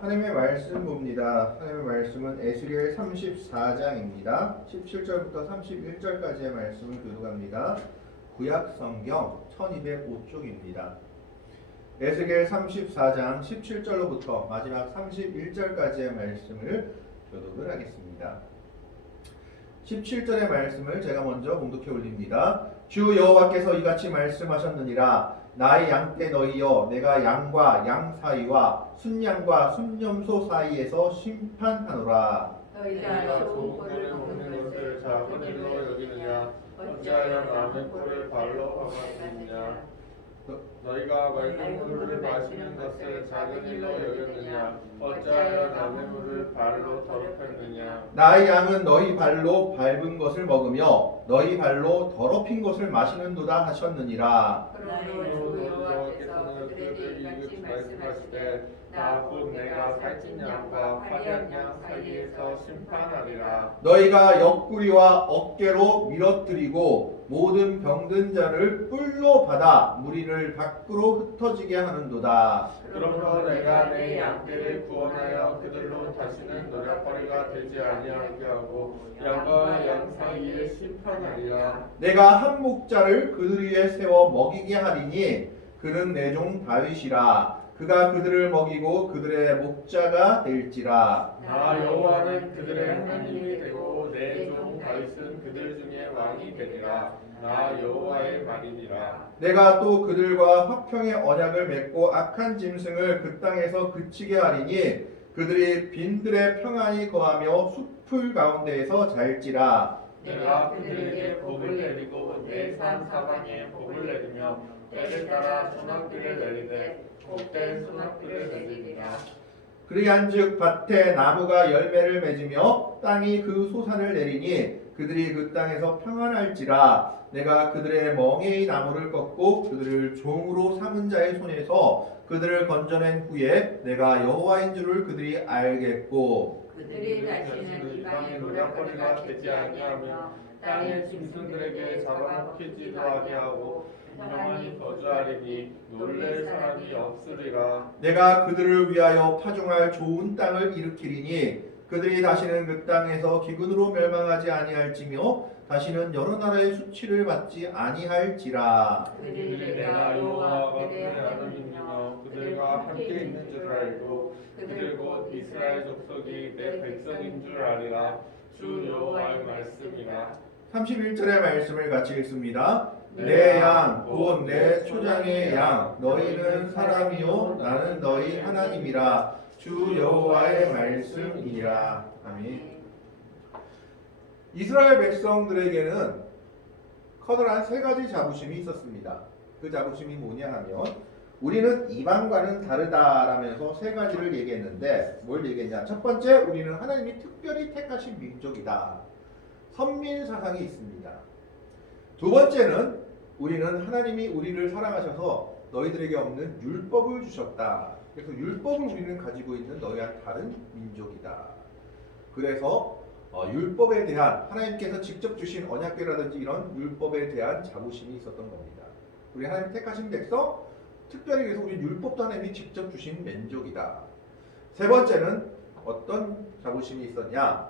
하나님의 말씀 봅니다. 하나님의 말씀은 에스겔 34장입니다. 17절부터 31절까지의 말씀을 교독합니다. 구약 성경 1205쪽입니다. 에스겔 34장 17절로부터 마지막 31절까지의 말씀을 교독을 하겠습니다. 17절의 말씀을 제가 먼저 봉독해 올립니다. 주 여호와께서 이같이 말씀하셨느니라. 나의 양떼 너희여, 내가 양과 양 사이와 순양과 순염소 사이에서 심판하노라. 너희가 좋은 꼴을 먹는 것을 작은 일로 여기느냐? 어찌하여 남의 꼴을 발로 범하느냐? 너희가 맑은 물을 마시는 것을 작은 일로 여겼느냐? 어찌하여 남의 물을 발로 더럽혔느냐? 나의 양은 너희 발로 밟은 것을 먹으며 너희 발로 더럽힌 것을 마시는도다 하셨느니라. 그러므로 주 여호와께서는 그들에게 이같이 말씀하시되 나 곧 내가 살찐 양과 화려한 양 사이에서 심판하리라. 너희가 옆구리와 어깨로 밀어뜨리고 모든 병든 자를 뿔로 받아 무리를 밖으로 흩어지게 하는도다. 그러므로 내가 내 양떼를 구원하여 그들로 다시는 노략거리가 되지 아니하게 하고 양과 양 사이에 심판하리라. 내가 한 목자를 그들 위에 세워 먹이게 하리니 그는 내 종 다윗이라. 그가 그들을 먹이고 그들의 목자가 될지라. 나 여호와는 그들의 하나님이 되고 내 종 다윗은 그들 중에 왕이 되리라. 나 여호와의 말이니라. 내가 또 그들과 화평의 언약을 맺고 악한 짐승을 그 땅에서 그치게 하리니 그들이 빈들에 평안히 거하며 숲풀 가운데에서 잘지라. 내가 그들에게 복을 내리고 내 산 사방에 복을 내리며 때를 따라 소낙비를 내리되 복된 소낙비를 내리리라. 그리한즉 밭에 나무가 열매를 맺으며 땅이 그 소산을 내리니 그들이 그 땅에서 평안할지라. 내가 그들의 멍에의 나무를 꺾고 그들을 종으로 삼은 자의 손에서 그들을 건져낸 후에 내가 여호와인 줄을 그들이 알겠고 그들이 다시는 이방의 노략거리가 되지 아니하며 땅의 짐승들에게 잡아먹히지도 아니하고 평안히 거주하리니 놀랄 사람이 없으리라. 내가 그들을 위하여 파종할 좋은 땅을 일으키리니 그들이 다시는 그 땅에서 기근으로 멸망하지 아니할지며 다시는 여러 나라의 수치를 받지 아니할지라. 그들이 내가 여호와가 그들의 하나님이며 그들과 함께 있는 줄 알고 그들 곧 이스라엘 족속이 내 백성인 줄 아리라. 주 여호와의 말씀이라. 31절의 말씀을 같이 읽습니다. 내 양 곧 내 초장의 양 너희는 사람이요 나는 너희 하나님이라. 주 여호와의 말씀이니라. 아멘. 이스라엘 백성들에게는 커다란 세 가지 자부심이 있었습니다. 그 자부심이 뭐냐 하면 우리는 이방과는 다르다라면서 세 가지를 얘기했는데 뭘 얘기했냐? 첫 번째, 우리는 하나님이 특별히 택하신 민족이다. 선민 사상이 있습니다. 두 번째는 우리는 하나님이 우리를 사랑하셔서 너희들에게 없는 율법을 주셨다. 그래서 율법을 우리는 가지고 있는 너희와 다른 민족이다. 그래서 율법에 대한 하나님께서 직접 주신 언약궤라든지 이런 율법에 대한 자부심이 있었던 겁니다. 우리 하나님 택하신 백성, 특별히 그래서 우리 율법도 하나님이 직접 주신 민족이다. 세 번째는 어떤 자부심이 있었냐?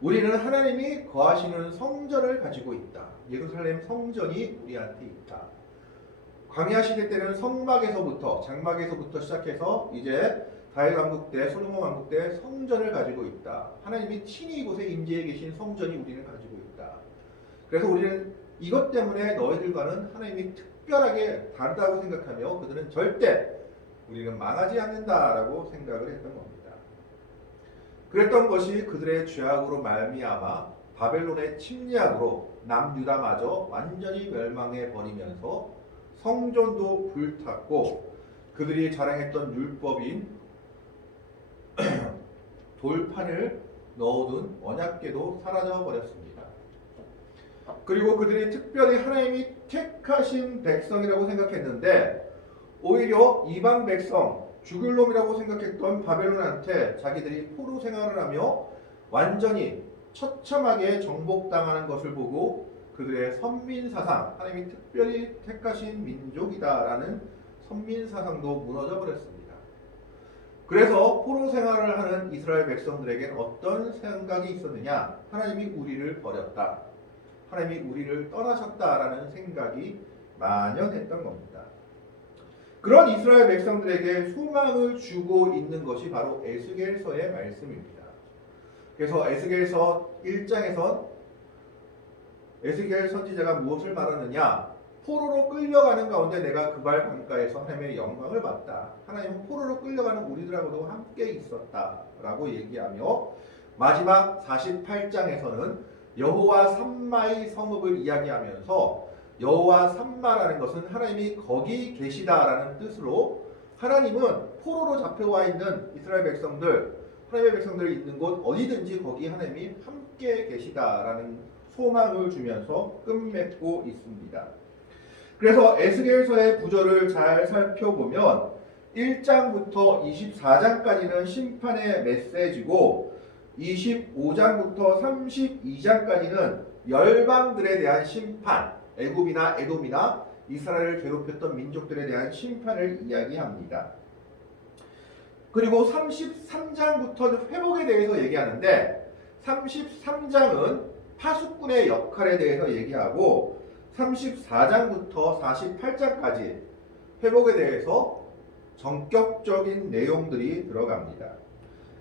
우리는 하나님이 거하시는 성전을 가지고 있다. 예루살렘 성전이 우리한테 있다. 광야 시대 때는 성막에서부터 장막에서부터 시작해서 이제 다윗 왕국 때 솔로몬 왕국 때 성전을 가지고 있다. 하나님이 친히 이곳에 임재해 계신 성전이 우리는 가지고 있다. 그래서 우리는 이것 때문에 너희들과는 하나님이 특별하게 다르다고 생각하며 그들은 절대 우리는 망하지 않는다라고 생각을 했던 겁니다. 그랬던 것이 그들의 죄악으로 말미암아 바벨론의 침략으로 남유다마저 완전히 멸망해 버리면서 성전도 불탔고 그들이 자랑했던 율법인 돌판을 넣어둔 언약궤도 사라져 버렸습니다. 그리고 그들이 특별히 하나님이 택하신 백성이라고 생각했는데 오히려 이방 백성, 죽을 놈이라고 생각했던 바벨론한테 자기들이 포로 생활을 하며 완전히 처참하게 정복당하는 것을 보고 그들의 선민사상, 하나님이 특별히 택하신 민족이다라는 선민사상도 무너져 버렸습니다. 그래서 포로 생활을 하는 이스라엘 백성들에게는 어떤 생각이 있었느냐? 하나님이 우리를 버렸다. 하나님이 우리를 떠나셨다라는 생각이 만연했던 겁니다. 그런 이스라엘 백성들에게 소망을 주고 있는 것이 바로 에스겔서의 말씀입니다. 그래서 에스겔서 1장에선 에스겔 선지자가 무엇을 말하느냐? 포로로 끌려가는 가운데 내가 그발 강가에서 하나님의 영광을 봤다. 하나님은 포로로 끌려가는 우리들하고도 함께 있었다라고 얘기하며 마지막 48장에서는 여호와 삼마의 성읍을 이야기하면서 여호와 삼마라는 것은 하나님이 거기 계시다라는 뜻으로 하나님은 포로로 잡혀와 있는 이스라엘 백성들, 하나님의 백성들이 있는 곳 어디든지 거기 하나님이 함께 계시다라는 소망을 주면서 끝맺고 있습니다. 그래서 에스겔서의 구절을 잘 살펴보면 1장부터 24장까지는 심판의 메시지고 25장부터 32장까지는 열방들에 대한 심판, 애굽이나 에돔이나 이스라엘을 괴롭혔던 민족들에 대한 심판을 이야기합니다. 그리고 33장부터는 회복에 대해서 얘기하는데 33장은 파수꾼의 역할에 대해서 얘기하고 34장부터 48장까지 회복에 대해서 전격적인 내용들이 들어갑니다.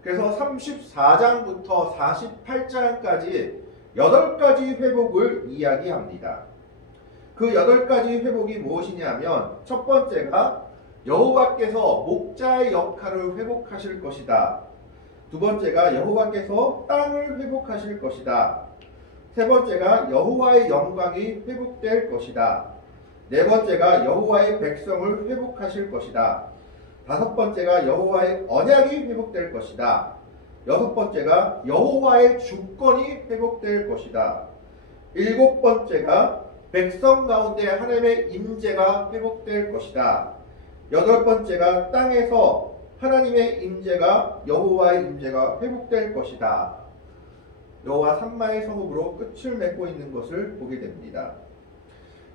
그래서 34장부터 48장까지 8가지 회복을 이야기합니다. 그 8가지 회복이 무엇이냐면 첫 번째가 여호와께서 목자의 역할을 회복하실 것이다. 두 번째가 여호와께서 땅을 회복하실 것이다. 세 번째가 여호와의 영광이 회복될 것이다. 네 번째가 여호와의 백성을 회복하실 것이다. 다섯 번째가 여호와의 언약이 회복될 것이다. 여섯 번째가 여호와의 주권이 회복될 것이다. 일곱 번째가 백성 가운데 하나님의 임재가 회복될 것이다. 여덟 번째가 땅에서 하나님의 임재가 여호와의 임재가 회복될 것이다. 여호와 삼마의 성읍으로 끝을 맺고 있는 것을 보게 됩니다.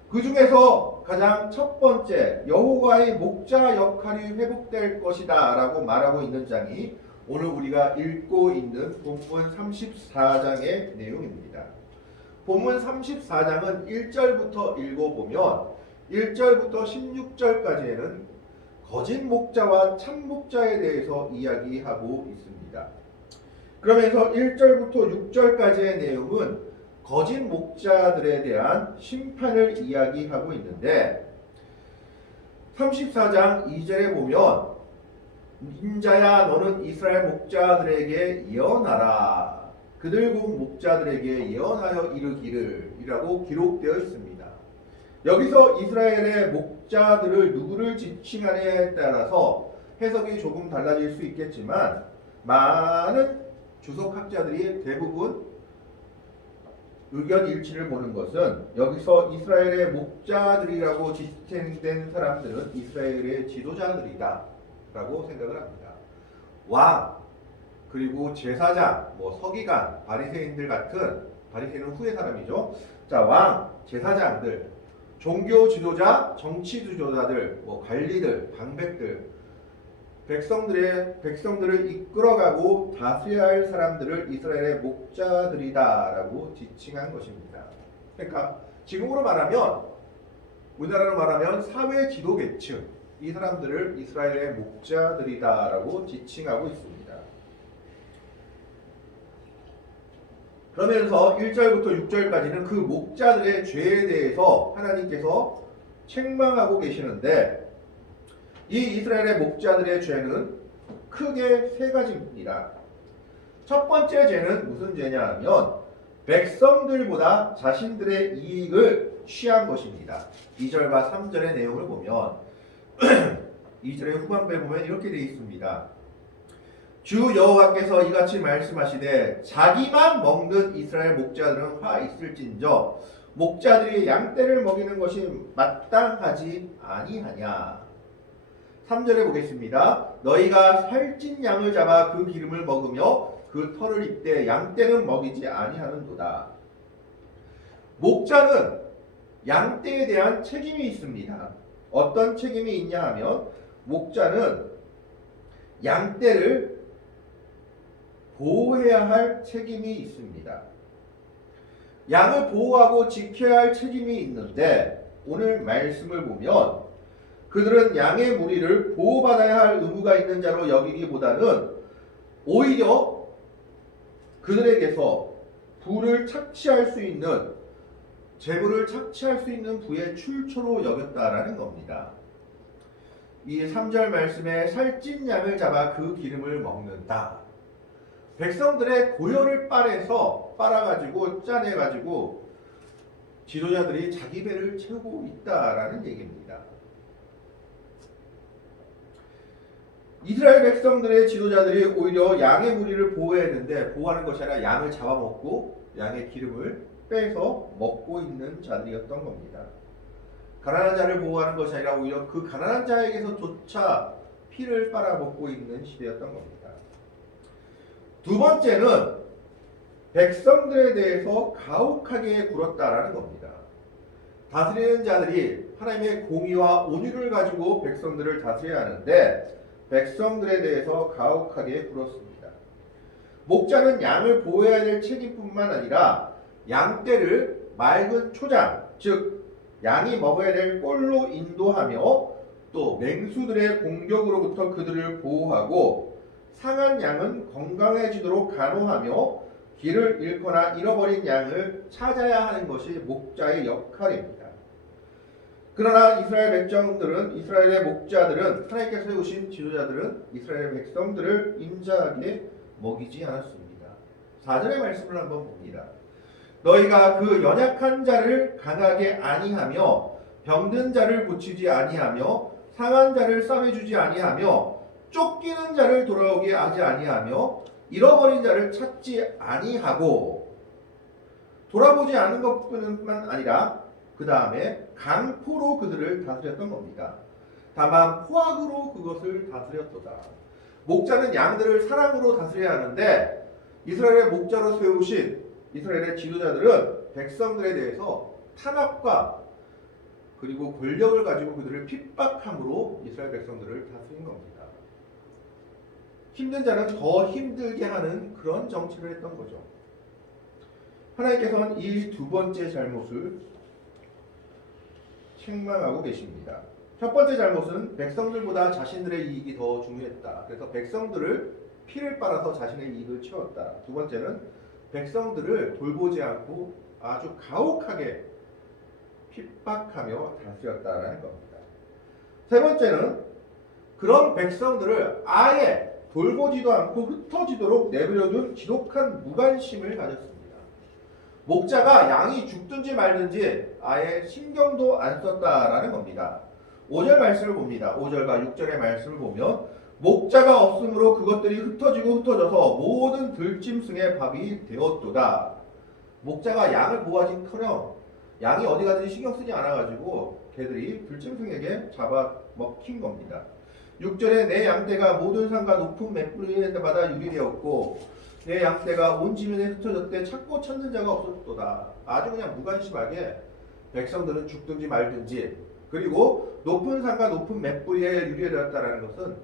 그 중에서 가장 첫 번째 여호와의 목자 역할이 회복될 것이다 라고 말하고 있는 장이 오늘 우리가 읽고 있는 본문 34장의 내용입니다. 본문 34장은 1절부터 읽어보면 1절부터 16절까지에는 거짓 목자와 참 목자에 대해서 이야기하고 있습니다. 그러면서 1절부터 6절까지의 내용은 거짓 목자들에 대한 심판을 이야기하고 있는데 34장 2절에 보면 인자야 너는 이스라엘 목자들에게 예언하라. 그들 곧 목자들에게 예언하여 이르기를 이라고 기록되어 있습니다. 여기서 이스라엘의 목자들을 누구를 지칭하느냐에 따라서 해석이 조금 달라질 수 있겠지만 많은 주석학자들이 대부분 의견 일치를 보는 것은 여기서 이스라엘의 목자들이라고 지칭된 사람들은 이스라엘의 지도자들이다 라고 생각을 합니다. 왕, 그리고 제사장, 서기관, 바리새인들 같은, 바리새인은 후의 사람이죠. 자, 왕, 제사장들, 종교 지도자, 정치 지도자들, 관리들, 방백들, 백성들을 이끌어가고 다스려야 할 사람들을 이스라엘의 목자들이다라고 지칭한 것입니다. 그러니까 지금으로 말하면 우리나라로 말하면 사회 지도 계층 이 사람들을 이스라엘의 목자들이다라고 지칭하고 있습니다. 그러면서 1절부터 6절까지는 그 목자들의 죄에 대해서 하나님께서 책망하고 계시는데 이 이스라엘의 목자들의 죄는 크게 세 가지입니다. 첫 번째 죄는 무슨 죄냐 하면 백성들보다 자신들의 이익을 취한 것입니다. 2절과 3절의 내용을 보면 2절의 후반부에 보면 이렇게 되어 있습니다. 주 여호와께서 이같이 말씀하시되 자기만 먹는 이스라엘 목자들은 화 있을진저 목자들이 양떼를 먹이는 것이 마땅하지 아니하냐. 3절에 보겠습니다. 너희가 살찐 양을 잡아 그 기름을 먹으며 그 털을 입되 양떼는 먹이지 아니하는도다. 목자는 양떼에 대한 책임이 있습니다. 어떤 책임이 있냐 하면 목자는 양떼를 보호해야 할 책임이 있습니다. 양을 보호하고 지켜야 할 책임이 있는데 오늘 말씀을 보면 그들은 양의 무리를 보호받아야 할 의무가 있는 자로 여기기보다는 오히려 그들에게서 부를 착취할 수 있는 재물을 착취할 수 있는 부의 출처로 여겼다라는 겁니다. 이 3절 말씀에 살찐 양을 잡아 그 기름을 먹는다. 백성들의 고열을 빨아가지고 짜내가지고 지도자들이 자기 배를 채우고 있다라는 얘기입니다. 이스라엘 백성들의 지도자들이 오히려 양의 무리를 보호했는데 보호하는 것이 아니라 양을 잡아먹고 양의 기름을 빼서 먹고 있는 자들이었던 겁니다. 가난한 자를 보호하는 것이 아니라 오히려 그 가난한 자에게서조차 피를 빨아먹고 있는 시대였던 겁니다. 두 번째는 백성들에 대해서 가혹하게 굴었다라는 겁니다. 다스리는 자들이 하나님의 공의와 온유를 가지고 백성들을 다스려야 하는데 백성들에 대해서 가혹하게 굴었습니다. 목자는 양을 보호해야 될 책임뿐만 아니라 양떼를 맑은 초장, 즉 양이 먹어야 될 꼴로 인도하며 또 맹수들의 공격으로부터 그들을 보호하고 상한 양은 건강해지도록 간호하며 길을 잃거나 잃어버린 양을 찾아야 하는 것이 목자의 역할입니다. 그러나 이스라엘의 목자들은 하나님께서 세우신 지도자들은 이스라엘 백성들을 인자하게 먹이지 않았습니다. 4절의 말씀을 한번 봅니다. 너희가 그 연약한 자를 강하게 아니하며 병든 자를 고치지 아니하며 상한 자를 싸매주지 아니하며 쫓기는 자를 돌아오게 하지 아니하며 잃어버린 자를 찾지 아니하고 돌아보지 않은 것뿐만 아니라 그 다음에 강포로 그들을 다스렸던 겁니다. 다만 포악으로 그것을 다스렸도다. 목자는 양들을 사랑으로 다스려야 하는데 이스라엘의 목자로 세우신 이스라엘의 지도자들은 백성들에 대해서 탄압과 그리고 권력을 가지고 그들을 핍박함으로 이스라엘 백성들을 다스린 겁니다. 힘든 자는 더 힘들게 하는 그런 정치를 했던 거죠. 하나님께서는 이 두 번째 잘못을 책망하고 계십니다. 첫 번째 잘못은 백성들보다 자신들의 이익이 더 중요했다. 그래서 백성들을 피를 빨아서 자신의 이익을 채웠다. 두 번째는 백성들을 돌보지 않고 아주 가혹하게 핍박하며 다스렸다라는 겁니다. 세 번째는 그런 백성들을 아예 돌보지도 않고 흩어지도록 내버려둔 지독한 무관심을 가졌습니다. 목자가 양이 죽든지 말든지 아예 신경도 안 썼다라는 겁니다. 5절 말씀을 봅니다. 5절과 6절의 말씀을 보면 목자가 없으므로 그것들이 흩어져서 모든 들짐승의 밥이 되었도다. 목자가 양을 보호하긴커녕 양이 어디 가든지 신경 쓰지 않아가지고 개들이 들짐승에게 잡아먹힌 겁니다. 6절에 내 양떼가 모든 산과 높은 맷뿌리에마다 유리되었고 내 양떼가 온 지면에 흩어졌대 찾고 찾는 자가 없었도다. 아주 그냥 무관심하게 백성들은 죽든지 말든지 그리고 높은 산과 높은 맷뿌리에 유리되었다라는 것은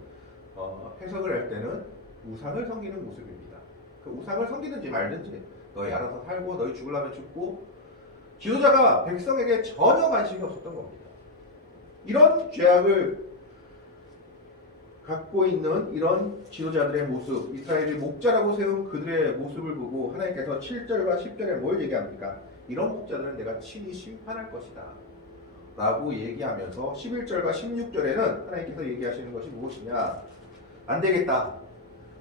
해석을 할 때는 우상을 섬기는 모습입니다. 그 우상을 섬기든지 말든지 너희 알아서 살고 너희 죽으려면 죽고 지도자가 백성에게 전혀 관심이 없었던 겁니다. 이런 죄악을 갖고 있는 이런 지도자들의 모습, 이스라엘이 목자라고 세운 그들의 모습을 보고 하나님께서 7절과 10절에 뭘 얘기합니까? 이런 목자들은 내가 친히 심판할 것이다 라고 얘기하면서 11절과 16절에는 하나님께서 얘기하시는 것이 무엇이냐? 안 되겠다.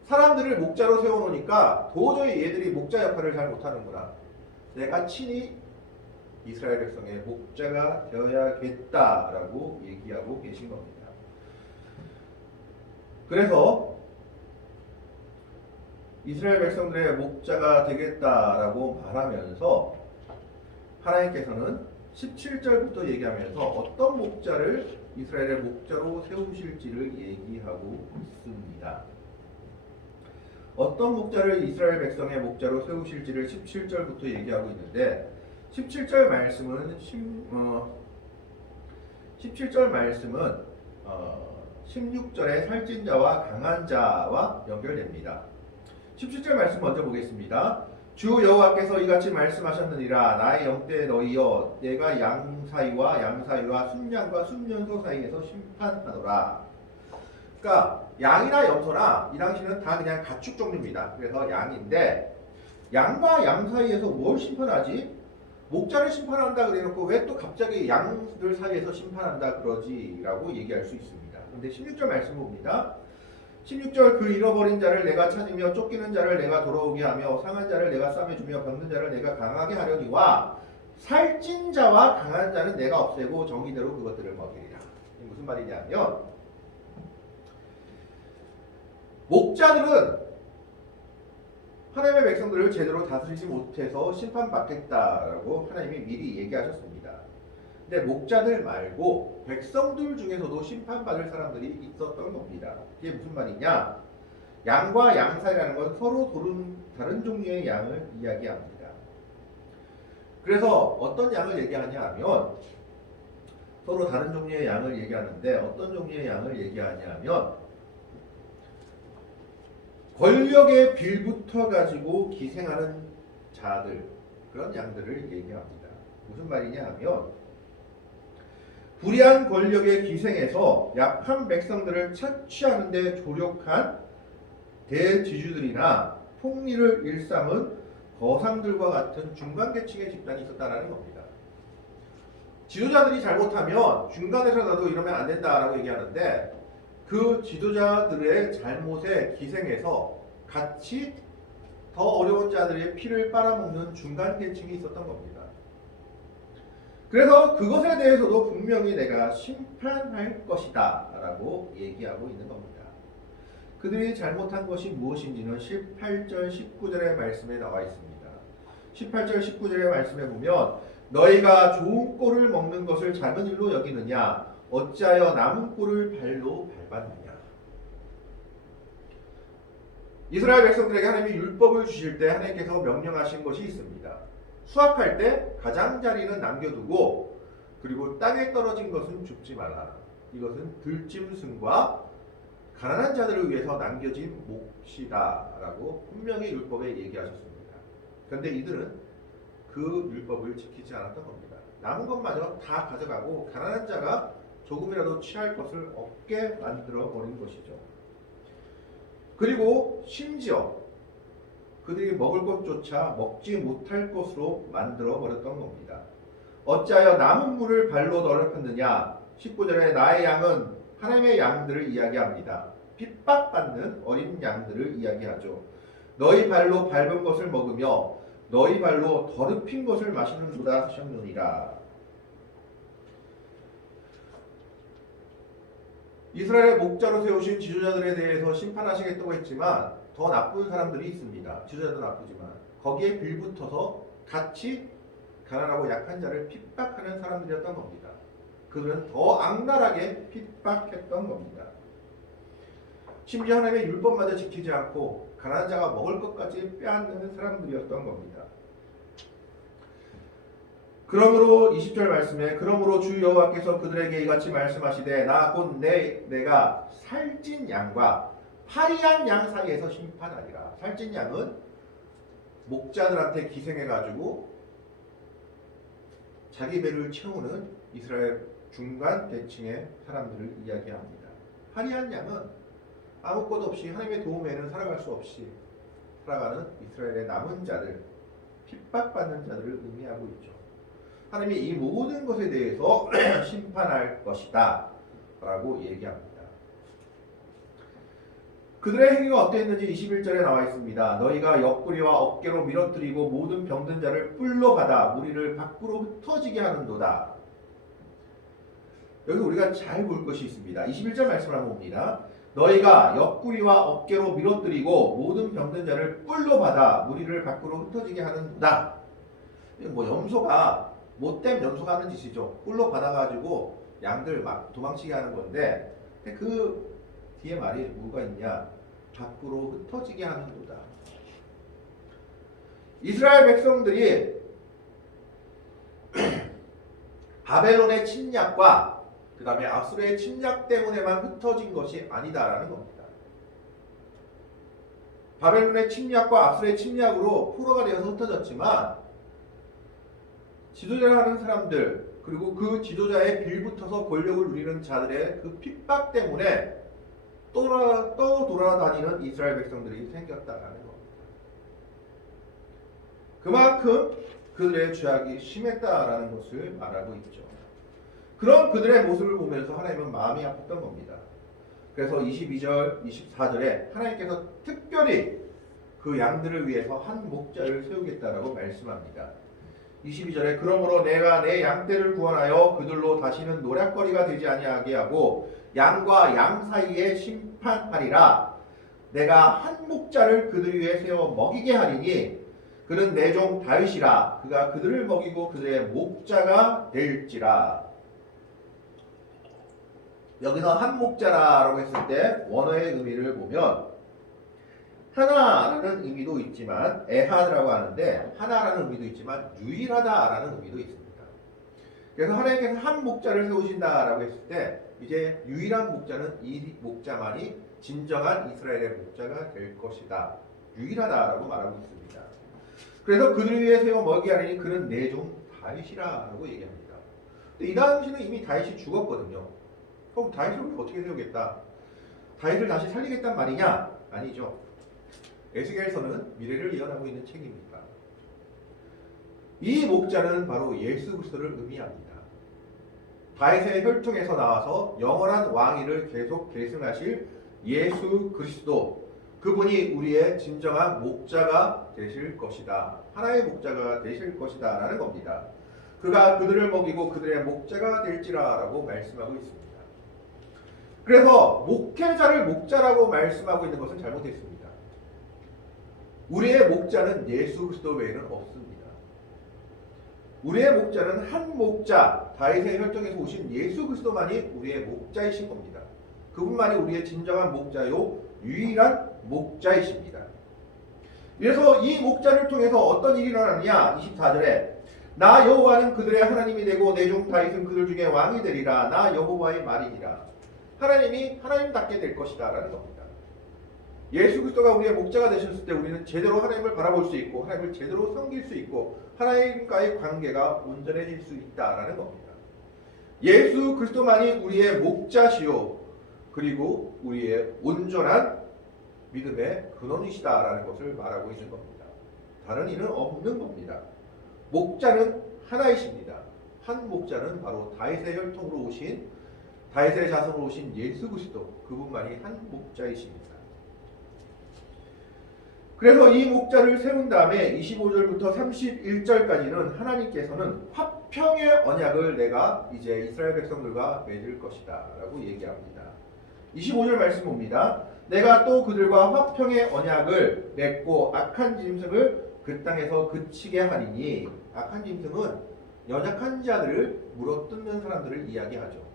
사람들을 목자로 세워놓으니까 도저히 얘들이 목자 역할을 잘 못하는구나. 내가 친히 이스라엘 백성의 목자가 되어야겠다라고 얘기하고 계신 겁니다. 그래서 이스라엘 백성들의 목자가 되겠다라고 말하면서 하나님께서는 17절부터 얘기하면서 어떤 목자를 이스라엘의 목자로 세우실지를 얘기하고 있습니다. 어떤 목자를 이스라엘 백성의 목자로 세우실지를 17절부터 얘기하고 있는데 17절 말씀은 16절의 살찐 자와 강한 자와 연결됩니다. 17절 말씀 먼저 보겠습니다. 주 여호와께서 이같이 말씀하셨느니라. 나의 영때 너희여 내가 양 사이와 순양과 순년소 사이에서 심판하노라. 그러니까 양이나 염소나 이 당시는 다 그냥 가축 종류입니다. 그래서 양인데 양과 양 사이에서 뭘 심판하지? 목자를 심판한다 그래놓고 왜 또 갑자기 양들 사이에서 심판한다 그러지? 라고 얘기할 수 있습니다. 근데 16절 말씀 봅니다. 16절 그 잃어버린 자를 내가 찾으며 쫓기는 자를 내가 돌아오게 하며 상한 자를 내가 싸매주며 병든 자를 내가 강하게 하려니와 살찐 자와 강한 자는 내가 없애고 정의대로 그것들을 먹이리라. 이게 무슨 말이냐면 목자들은 하나님의 백성들을 제대로 다스리지 못해서 심판받겠다라고 하나님이 미리 얘기하셨습니다. 근데 목자들 말고 백성들 중에서도 심판받을 사람들이 있었던 겁니다. 그게 무슨 말이냐? 양과 양 사이라는 건 서로 다른 종류의 양을 이야기합니다. 그래서 어떤 양을 얘기하냐 하면 서로 다른 종류의 양을 얘기하는데 어떤 종류의 양을 얘기하냐 하면 권력에 빌붙어 가지고 기생하는 자들, 그런 양들을 얘기합니다. 무슨 말이냐 하면 불의한 권력에 기생해서 약한 백성들을 착취하는 데 조력한 대지주들이나 폭리를 일삼은 거상들과 같은 중간계층의 집단이 있었다는 겁니다. 지도자들이 잘못하면 중간에서라도 이러면 안 된다라고 얘기하는데 그 지도자들의 잘못에 기생해서 같이 더 어려운 자들의 피를 빨아먹는 중간계층이 있었던 겁니다. 그래서 그것에 대해서도 분명히 내가 심판할 것이다 라고 얘기하고 있는 겁니다. 그들이 잘못한 것이 무엇인지는 18절 19절의 말씀에 나와 있습니다. 18절 19절의 말씀에 보면 너희가 좋은 꼴을 먹는 것을 작은 일로 여기느냐 어찌하여 남은 꼴을 발로 밟았느냐. 이스라엘 백성들에게 하나님이 율법을 주실 때 하나님께서 명령하신 것이 있습니다. 수확할 때 가장자리는 남겨두고 그리고 땅에 떨어진 것은 줍지 말라. 이것은 들짐승과 가난한 자들을 위해서 남겨진 몫이다 라고 분명히 율법에 얘기하셨습니다. 그런데 이들은 그 율법을 지키지 않았던 겁니다. 남은 것마저 다 가져가고 가난한 자가 조금이라도 취할 것을 없게 만들어 버린 것이죠. 그리고 심지어 그들이 먹을 것조차 먹지 못할 것으로 만들어 버렸던 겁니다. 어찌하여 남은 물을 발로 더럽혔느냐. 19절에 나의 양은 하나님의 양들을 이야기합니다. 핍박받는 어린 양들을 이야기하죠. 너희 발로 밟은 것을 먹으며 너희 발로 더럽힌 것을 마시는도다 하셨느니라. 이스라엘의 목자로 세우신 지도자들에 대해서 심판하시겠다고 했지만 더 나쁜 사람들이 있습니다. 지도자도 나쁘지만 거기에 빌붙어서 같이 가난하고 약한 자를 핍박하는 사람들이었던 겁니다. 그들은 더 악랄하게 핍박했던 겁니다. 심지어 하나님의 율법마저 지키지 않고 가난한 자가 먹을 것까지 빼앗는 사람들이었던 겁니다. 그러므로 20절 말씀에 그러므로 주 여호와께서 그들에게 이같이 말씀하시되 나 곧 내가 살찐 양과 파리한 양 사이에서 심판하리라. 살찐 양은 목자들한테 기생해가지고 자기 배를 채우는 이스라엘 중간 계층의 사람들을 이야기합니다. 파리한 양은 아무것도 없이 하나님의 도움에는 살아갈 수 없이 살아가는 이스라엘의 남은 자들, 핍박받는 자들을 의미하고 있죠. 하나님이 이 모든 것에 대해서 심판할 것이다 라고 얘기합니다. 그들의 행위가 어땠는지 21절에 나와 있습니다. 너희가 옆구리와 어깨로 밀어뜨리고 모든 병든 자를 뿔로 받아 무리를 밖으로 흩어지게 하는도다. 여기서 우리가 잘 볼 것이 있습니다. 21절 말씀을 한번 봅니다. 너희가 옆구리와 어깨로 밀어뜨리고 모든 병든 자를 뿔로 받아 무리를 밖으로 흩어지게 하는도다. 뭐 염소가 못된 염소가 하는 짓이죠. 뿔로 받아가지고 양들 막 도망치게 하는 건데 그 뒤에 말이 뭐가 있냐? 밖으로 흩어지게 하는도다. 이스라엘 백성들이 바벨론의 침략과 그 다음에 아수르의 침략 때문에만 흩어진 것이 아니다라는 겁니다. 바벨론의 침략과 아수르의 침략으로 포로가 되어서 흩어졌지만 지도자를 하는 사람들 그리고 그 지도자의 빌붙어서 권력을 누리는 자들의 그 핍박 때문에 또 돌아다니는 이스라엘 백성들이 생겼다라는 겁니다. 그만큼 그들의 죄악이 심했다라는 것을 말하고 있죠. 그런 그들의 모습을 보면서 하나님은 마음이 아팠던 겁니다. 그래서 22절, 24절에 하나님께서 특별히 그 양들을 위해서 한 목자를 세우겠다라고 말씀합니다. 22절에 그러므로 내가 내 양떼를 구원하여 그들로 다시는 노략거리가 되지 아니하게 하고 양과 양 사이에 심판하리라. 내가 한 목자를 그들 위에 세워 먹이게 하리니 그는 내 종 다윗이라. 그가 그들을 먹이고 그들의 목자가 될지라. 여기서 한 목자라고 했을 때 원어의 의미를 보면 하나라는 의미도 있지만 에하드라고 하는데 하나라는 의미도 있지만 유일하다라는 의미도 있습니다. 그래서 하나님께서 한 목자를 세우신다라고 했을 때 이제 유일한 목자는 이 목자만이 진정한 이스라엘의 목자가 될 것이다. 유일하다라고 말하고 있습니다. 그래서 그들 위해 세워 먹이게 하리니 그는 내 종 다윗이라고 얘기합니다. 근데 이 당시는 이미 다윗이 죽었거든요. 그럼 다윗을 어떻게 세우겠다? 다윗을 다시 살리겠단 말이냐? 아니죠. 에스겔서는 미래를 예언하고 있는 책입니다. 이 목자는 바로 예수 그리스도를 의미합니다. 다윗의 혈통에서 나와서 영원한 왕위를 계속 계승하실 예수 그리스도, 그분이 우리의 진정한 목자가 되실 것이다. 하나의 목자가 되실 것이다 라는 겁니다. 그가 그들을 먹이고 그들의 목자가 될지라 라고 말씀하고 있습니다. 그래서 목회자를 목자라고 말씀하고 있는 것은 잘못했습니다. 우리의 목자는 예수 그리스도 외에는 없습니다. 우리의 목자는 한 목자, 다윗의 혈통에서 오신 예수 그리스도만이 우리의 목자이신 겁니다. 그분만이 우리의 진정한 목자요 유일한 목자이십니다. 그래서 이 목자를 통해서 어떤 일이 일어나느냐? 24절에 나 여호와는 그들의 하나님이 되고 내 종 다윗은 그들 중에 왕이 되리라. 나 여호와의 말이니라. 하나님이 하나님답게 될 것이다 라는 겁니다. 예수 그리스도가 우리의 목자가 되셨을 때 우리는 제대로 하나님을 바라볼 수 있고 하나님을 제대로 섬길 수 있고 하나님과의 관계가 온전해질 수 있다라는 겁니다. 예수 그리스도만이 우리의 목자시요 그리고 우리의 온전한 믿음의 근원이시다라는 것을 말하고 있는 겁니다. 다른 이는 없는 겁니다. 목자는 하나이십니다. 한 목자는 바로 다윗의 혈통으로 오신 다윗의 자손으로 오신 예수 그리스도, 그분만이 한 목자이십니다. 그래서 이 목자를 세운 다음에 25절부터 31절까지는 하나님께서는 화평의 언약을 내가 이제 이스라엘 백성들과 맺을 것이다 라고 얘기합니다. 25절 말씀 봅니다. 내가 또 그들과 화평의 언약을 맺고 악한 짐승을 그 땅에서 그치게 하리니, 악한 짐승은 연약한 자들을 물어뜯는 사람들을 이야기하죠.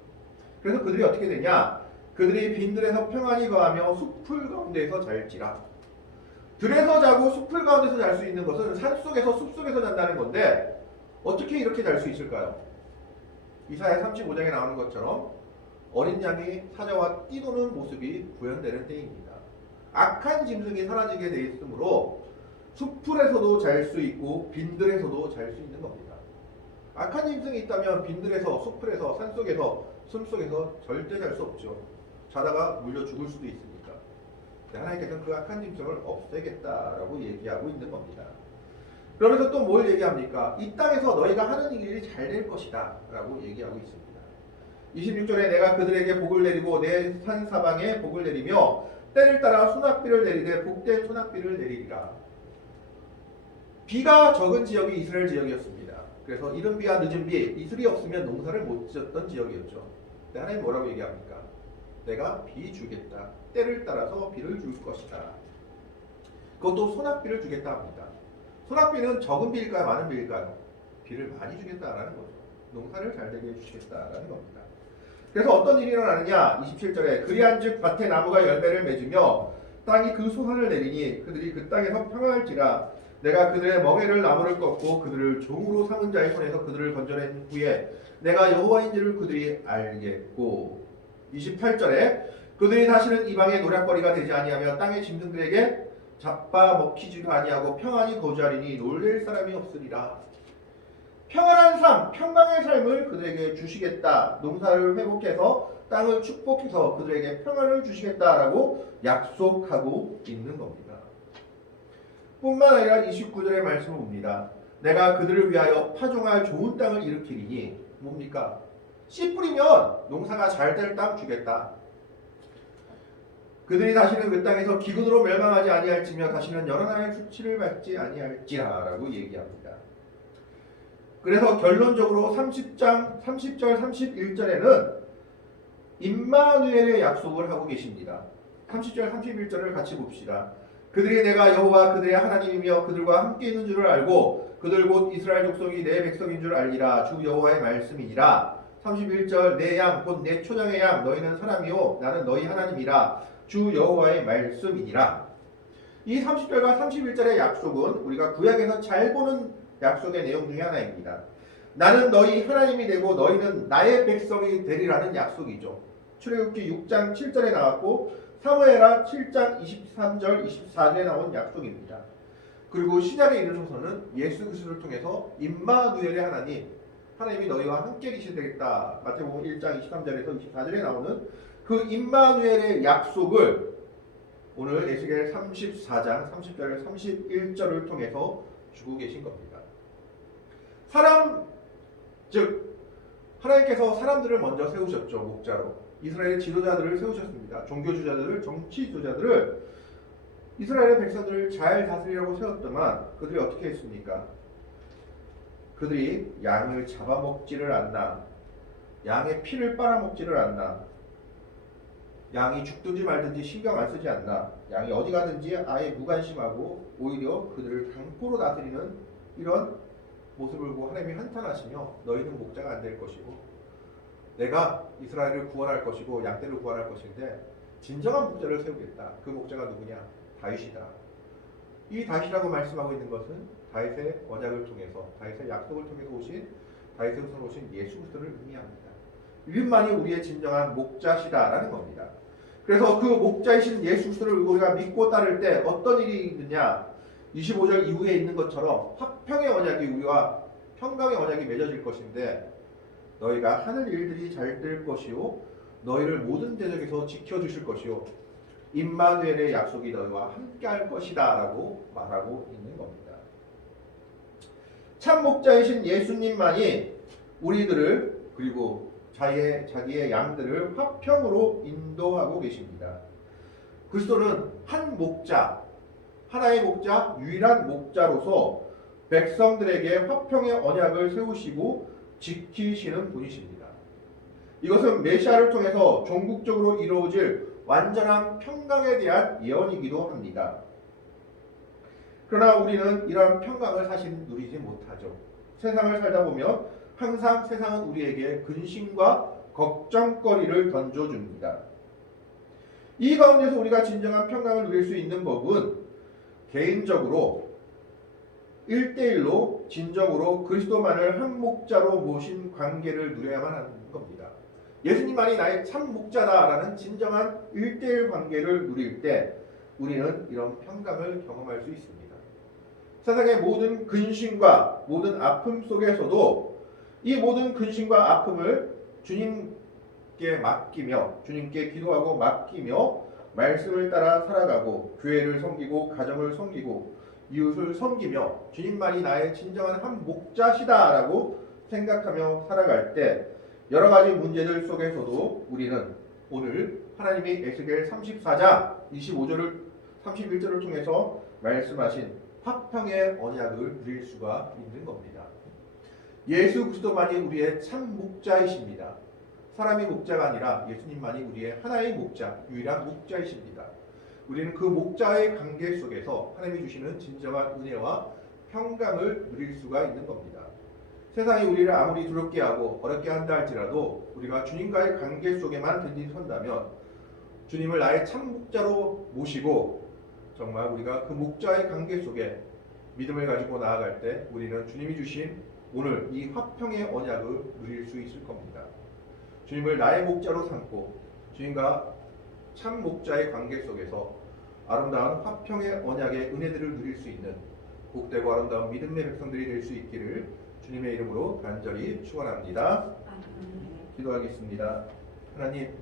그래서 그들이 어떻게 되냐? 그들이 빈들에서 평안히 거하며 숲풀 가운데에서 잘지라. 들에서 자고 숲풀 가운데서 잘 수 있는 것은 산속에서 숲속에서 잔다는 건데 어떻게 이렇게 잘 수 있을까요? 이사야 35장에 나오는 것처럼 어린 양이 사자와 뛰노는 모습이 구현되는 때입니다. 악한 짐승이 사라지게 되어 있으므로 숲풀에서도 잘 수 있고 빈들에서도 잘 수 있는 겁니다. 악한 짐승이 있다면 빈들에서, 숲풀에서, 산속에서, 숨속에서 절대 잘 수 없죠. 자다가 물려 죽을 수도 있습니다. 하나님께서는 그 악한 짐승을 없애겠다라고 얘기하고 있는 겁니다. 그러면서 또 뭘 얘기합니까? 이 땅에서 너희가 하는 일이 잘 될 것이다 라고 얘기하고 있습니다. 26절에 내가 그들에게 복을 내리고 내 산 사방에 복을 내리며 때를 따라 소낙비를 내리되 복된 소낙비를 내리리라. 비가 적은 지역이 이스라엘 지역이었습니다. 그래서 이른 비와 늦은 비, 이슬이 없으면 농사를 못 지었던 지역이었죠. 근데 하나님 뭐라고 얘기합니까? 내가 비 주겠다. 때를 따라서 비를 줄 것이다. 그것도 소낙비를 주겠다 합니다. 소낙비는 적은 비일까요? 많은 비일까요? 비를 많이 주겠다라는 거죠. 농사를 잘 되게 해주시겠다라는 겁니다. 그래서 어떤 일이 일어나느냐? 27절에 그리한즉 밭에 나무가 열매를 맺으며 땅이 그 소산을 내리니 그들이 그 땅에서 평안할지라. 내가 그들의 멍에를 나무를 꺾고 그들을 종으로 삼은 자의 손에서 그들을 건져낸 후에 내가 여호와인지를 그들이 알겠고 28절에 그들이 다시는 이방의 노략거리가 되지 아니하며 땅의 짐승들에게 잡아먹히지도 아니하고 평안히 거주하리니 놀랄 사람이 없으리라. 평안한 삶, 평강의 삶을 그들에게 주시겠다. 농사를 회복해서 땅을 축복해서 그들에게 평안을 주시겠다라고 약속하고 있는 겁니다. 뿐만 아니라 29절의 말씀을 봅니다. 내가 그들을 위하여 파종할 좋은 땅을 일으키리니 뭡니까? 씨 뿌리면 농사가 잘 될 땅 주겠다. 그들이 다시는 그 땅에서 기근으로 멸망하지 아니할지며 다시는 여러 나라의 수치를 받지 아니할지라라고 얘기합니다. 그래서 결론적으로 30절 31절에는 임마누엘의 약속을 하고 계십니다. 30절 31절을 같이 봅시다. 그들이 내가 여호와 그들의 하나님이며 그들과 함께 있는 줄을 알고 그들 곧 이스라엘 족속이 내 백성인 줄 알리라. 주 여호와의 말씀이니라. 31절 내 양 곧 내 초장의 양 너희는 사람이요 나는 너희 하나님이라. 주 여호와의 말씀이니라. 이 30절과 31절의 약속은 우리가 구약에서 잘 보는 약속의 내용 중에 하나입니다. 나는 너희 하나님이 되고 너희는 나의 백성이 되리라는 약속이죠. 출애굽기 6장 7절에 나왔고 사무엘하 7장 23절 24절에 나온 약속입니다. 그리고 신약에 이르러서는 예수 그리스도를 통해서 임마누엘의 하나님이 너희와 함께 계시되겠다. 마태복음 1장 23절에서 24절에 나오는 그 임마누엘의 약속을 오늘 에스겔 34장 30절 31절을 통해서 주고 계신 겁니다. 즉 하나님께서 사람들을 먼저 세우셨죠. 목자로 이스라엘의 지도자들을 세우셨습니다. 종교 주자들을, 정치 지도자들을 이스라엘의 백성들을 잘 다스리라고 세웠더만 그들이 어떻게 했습니까? 그들이 양을 잡아먹지를 않나, 양의 피를 빨아먹지를 않나, 양이 죽든지 말든지 신경 안 쓰지 않나, 양이 어디 가든지 아예 무관심하고 오히려 그들을 강포로 다스리는 이런 모습을 보고 하나님이 한탄하시며 너희는 목자가 안 될 것이고 내가 이스라엘을 구원할 것이고 양떼를 구원할 것인데 진정한 목자를 세우겠다. 그 목자가 누구냐? 다윗이다. 이 다윗이라고 말씀하고 있는 것은 다윗의 언약을 통해서 다윗의 약속을 통해서 오신 다윗의 후손 오신 예수 그리스도를 의미합니다. 이분만이 우리의 진정한 목자시다라는 겁니다. 그래서 그 목자이신 예수 그리스도를 우리가 믿고 따를 때 어떤 일이 있느냐? 25절 이후에 있는 것처럼 화평의 언약이 우리와 평강의 언약이 맺어질 것인데 너희가 하늘 일들이 잘 될 것이요 너희를 모든 대적에서 지켜주실 것이요 임마누엘의 약속이 너희와 함께할 것이다 라고 말하고 있는 겁니다. 참 목자이신 예수님만이 우리들을 그리고 자기의 양들을 화평으로 인도하고 계십니다. 그리스도는 한 목자, 하나의 목자, 유일한 목자로서 백성들에게 화평의 언약을 세우시고 지키시는 분이십니다. 이것은 메시아를 통해서 종국적으로 이루어질 완전한 평강에 대한 예언이기도 합니다. 그러나 우리는 이러한 평강을 사실 누리지 못하죠. 세상을 살다 보면 항상 세상은 우리에게 근심과 걱정거리를 던져줍니다. 이 가운데서 우리가 진정한 평강을 누릴 수 있는 법은 개인적으로 1대1로 진정으로 그리스도만을 한 목자로 모신 관계를 누려야만 하는 겁니다. 예수님만이 나의 참 목자다라는 진정한 1대1 관계를 누릴 때 우리는 이런 평강을 경험할 수 있습니다. 세상의 모든 근심과 모든 아픔 속에서도 이 모든 근심과 아픔을 주님께 맡기며 주님께 기도하고 맡기며 말씀을 따라 살아가고 교회를 섬기고 가정을 섬기고 이웃을 섬기며 주님만이 나의 진정한 한 목자시다라고 생각하며 살아갈 때 여러 가지 문제들 속에서도 우리는 오늘 하나님이 에스겔 34장 25절을 31절을 통해서 말씀하신 화평의 언약을 누릴 수가 있는 겁니다. 예수 그리스도만이 우리의 참 목자이십니다. 사람이 목자가 아니라 예수님만이 우리의 하나의 목자, 유일한 목자이십니다. 우리는 그 목자의 관계 속에서 하나님이 주시는 진정한 은혜와 평강을 누릴 수가 있는 겁니다. 세상이 우리를 아무리 두렵게 하고 어렵게 한다 할지라도 우리가 주님과의 관계 속에만 든든히 선다면 주님을 나의 참 목자로 모시고 정말 우리가 그 목자의 관계 속에 믿음을 가지고 나아갈 때 우리는 주님이 주신 오늘 이 화평의 언약을 누릴 수 있을 겁니다. 주님을 나의 목자로 삼고 주님과 참 목자의 관계 속에서 아름다운 화평의 언약의 은혜들을 누릴 수 있는 복되고 아름다운 믿음의 백성들이 될 수 있기를 주님의 이름으로 간절히 축원합니다. 기도하겠습니다. 하나님,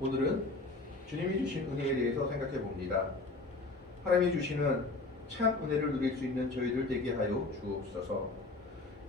오늘은 주님이 주신 은혜에 대해서 생각해 봅니다. 하나님이 주시는 참 은혜를 누릴 수 있는 저희들 되게 하여 주옵소서.